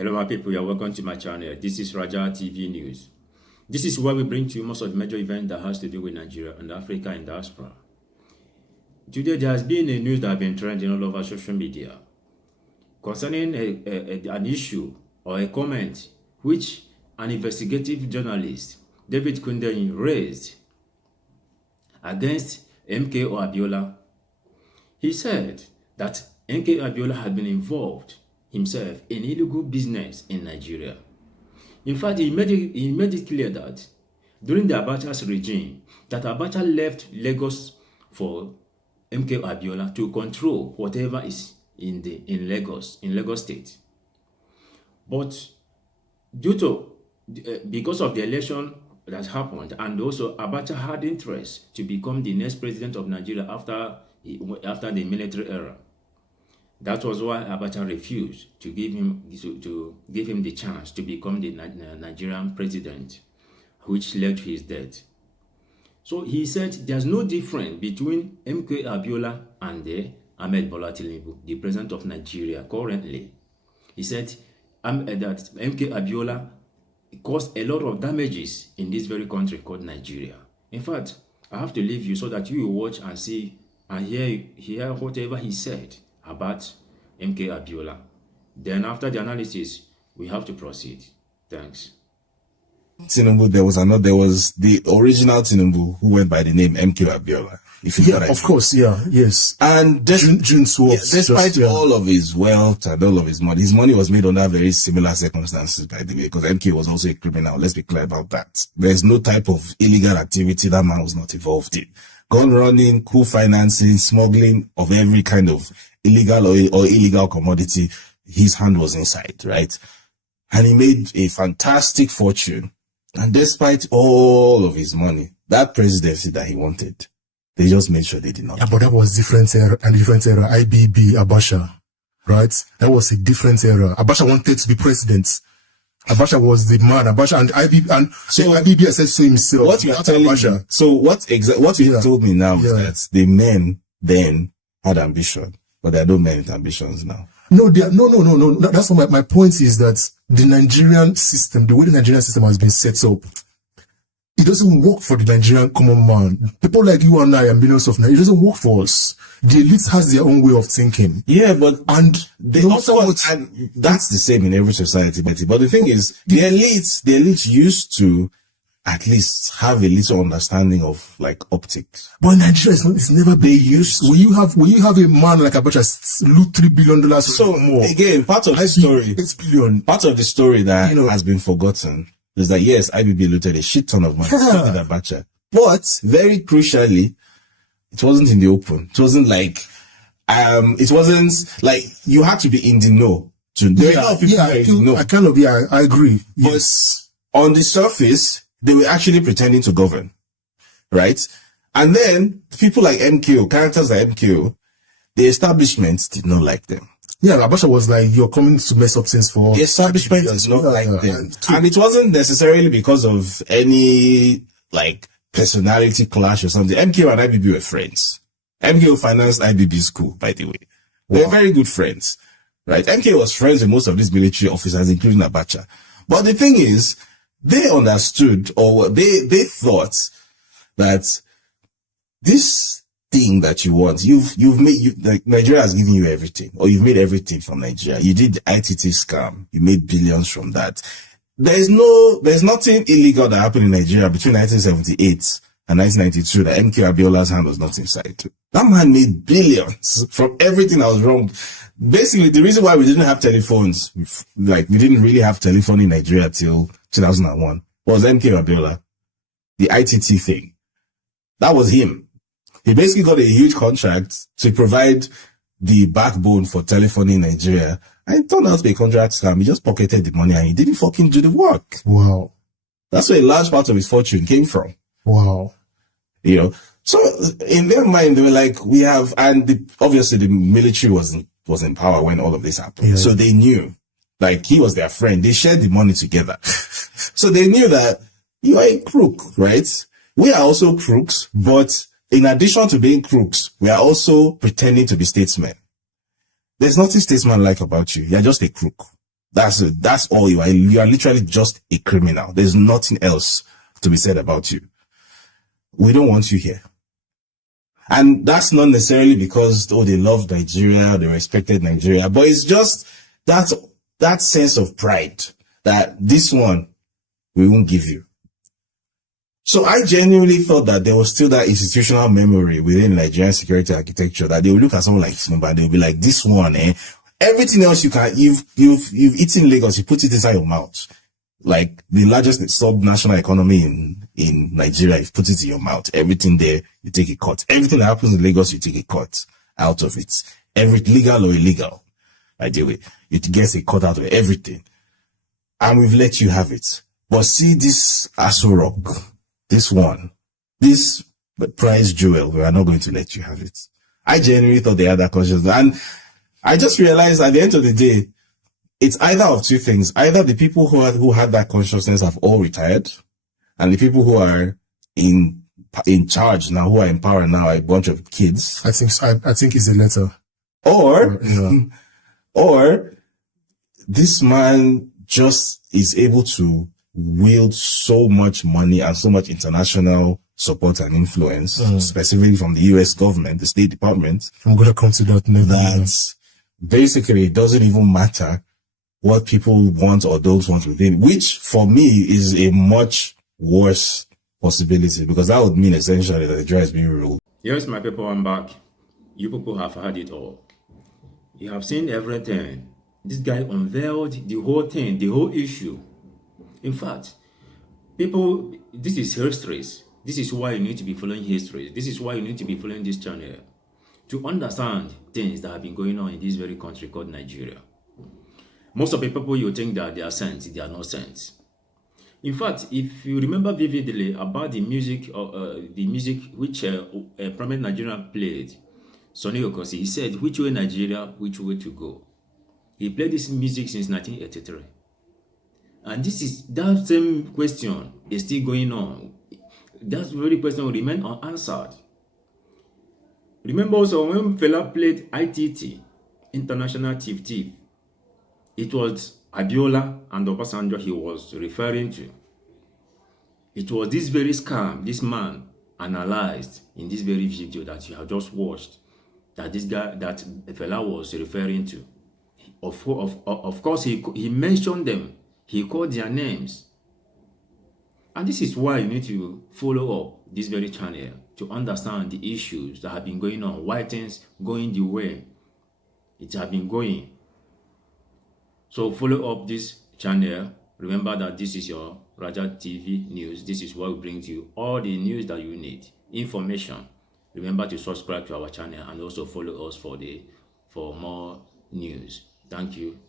Hello my people, you're welcome to my channel. This is Raja TV News. This is where we bring to you most of the major events that has to do with Nigeria and Africa and diaspora. Today there has been a news that has been trending all over social media concerning an issue or a comment which an investigative journalist, David Kunde, raised against MKO Abiola. He said that MKO Abiola had been involved himself in illegal business in Nigeria. In fact, he made it clear that during the Abacha's regime, that Abacha left Lagos for MKO Abiola to control whatever is in Lagos State. But because of the election that happened, and also Abacha had interest to become the next president of Nigeria after the military era. That was why Abacha refused to give him the chance to become the Nigerian president, which led to his death. So he said there's no difference between MKO Abiola and Ahmed Bola Tinubu, the president of Nigeria currently. He said that MKO Abiola caused a lot of damages in this very country called Nigeria. In fact, I have to leave you so that you will watch and see and hear whatever he said about MKO Abiola. Then after the analysis, we have to proceed. Thanks. Tinubu, there was the original Tinubu who went by the name MKO Abiola. Of course, yes. And June 12th. Despite all of his wealth and all of his money was made under very similar circumstances, by the way, because MKO was also a criminal. Let's be clear about that. There's no type of illegal activity that man was not involved in. Gun running, coup financing, smuggling of every kind of illegal or illegal commodity, his hand was inside, right? And he made a fantastic fortune. And despite all of his money, that presidency that he wanted, they just made sure they did not. Yeah, but that was different era. IBB, Abacha, right? That was a different era. Abacha wanted to be president. Abacha was the man. Abacha and IBB, and so IBB said to himself. What you are telling me? So what you told me now is that the men then had ambition, but there are no men with ambitions now. No. That's what my point is, that the Nigerian system, the way the Nigerian system has been set up, it doesn't work for the Nigerian common man. People like you and I and millions of Nigerians, it doesn't work for us. The elite has their own way of thinking. Yeah, but they also and that's the same in every society, Betty. But the thing is, the elite used to at least have a little understanding of like optics. But in Nigeria, it's never been used. Will you have a man like Abacha loot $3 billion? So more? Again, part of the story, $8 billion. Part of the story that has been forgotten is that yes, IBB looted a shit ton of money with Abacha, but very crucially, it wasn't in the open. It wasn't like you had to be in the know to know. I agree. But on the surface, they were actually pretending to govern, right? And then people like MKO, characters like MKO, the establishment did not like them. Yeah, Abacha was like, you're coming to mess up things for... The establishment is not like them. And it wasn't necessarily because of any, like, personality clash or something. MKO and IBB were friends. MKO financed IBB's school, by the way. They were very good friends, right? MKO was friends with most of these military officers, including Abacha. But the thing is, they understood, or they thought that this thing that you want, like Nigeria has given you everything, or you've made everything from Nigeria. You did the ITT scam, you made billions from that. There's nothing illegal that happened in Nigeria between 1978 and 1992 that MKO Abiola's hand was not inside. That man made billions from everything that was wrong. Basically, the reason why we didn't have telephones, like we didn't really have telephone in Nigeria till 2001, was MKO Abiola. The ITT thing. That was him. He basically got a huge contract to provide the backbone for telephony in Nigeria. And it turned out to be a contract scam. He just pocketed the money and he didn't fucking do the work. Wow. That's where a large part of his fortune came from. Wow. So in their mind, they were like, obviously the military was in power when all of this happened. Yeah. So they knew, like, he was their friend. They shared the money together. So they knew that you are a crook, right? We are also crooks, but in addition to being crooks, we are also pretending to be statesmen. There's nothing statesman-like about you. You're just a crook. That's it. That's all you are. You are literally just a criminal. There's nothing else to be said about you. We don't want you here. And that's not necessarily because, they loved Nigeria, they respected Nigeria, but it's just that sense of pride that this one we won't give you. So I genuinely thought that there was still that institutional memory within Nigerian security architecture that they will look at someone like Tinubu and they'll be like, this one, everything else you've eaten Lagos, you put it inside your mouth. Like the largest sub-national economy in Nigeria, you put it in your mouth. Everything there, you take a cut. Everything that happens in Lagos, you take a cut out of it. Every legal or illegal, ideally, it gets a cut out of everything. And we've let you have it. But see this Aso Rock, this one, this prize jewel, we are not going to let you have it. I genuinely thought they had that consciousness. And I just realized at the end of the day, it's either of two things. Either the people who had that consciousness have all retired, and the people who are in charge now, who are in power now, are a bunch of kids. I think it's a letter. Or this man just is able to wield so much money and so much international support and influence, specifically from the US government, the State Department. I'm going to come to that next. That basically it doesn't even matter what people want or don't want within, which for me is a much worse possibility, because that would mean essentially that Nigeria is being ruled. Yes, my people, I'm back. You people have heard it all. You have seen everything. This guy unveiled the whole thing, the whole issue. In fact, people, this is histories. This is why you need to be following history. This is why you need to be following this channel to understand things that have been going on in this very country called Nigeria. Most of the people, you think that they are sent, they are not sent. In fact, if you remember vividly about the music which a prominent Nigerian played, Sonny Okosi, he said, which way Nigeria, which way to go? He played this music since 1983. And this is that same question is still going on. That very question will remain unanswered. Remember also when Fela played ITT, International Thief Thief, it was Abiola and Obasanjo he was referring to. It was this very scam this man analyzed in this very video that you have just watched, that this guy, that Fela was referring to. Of course, he mentioned them. He called their names. And this is why you need to follow up this very channel to understand the issues that have been going on, why things going the way it has been going. So follow up this channel. Remember that this is your Raja TV news. This is what we bring to you all the news that you need, information. Remember to subscribe to our channel and also follow us for more news. Thank you.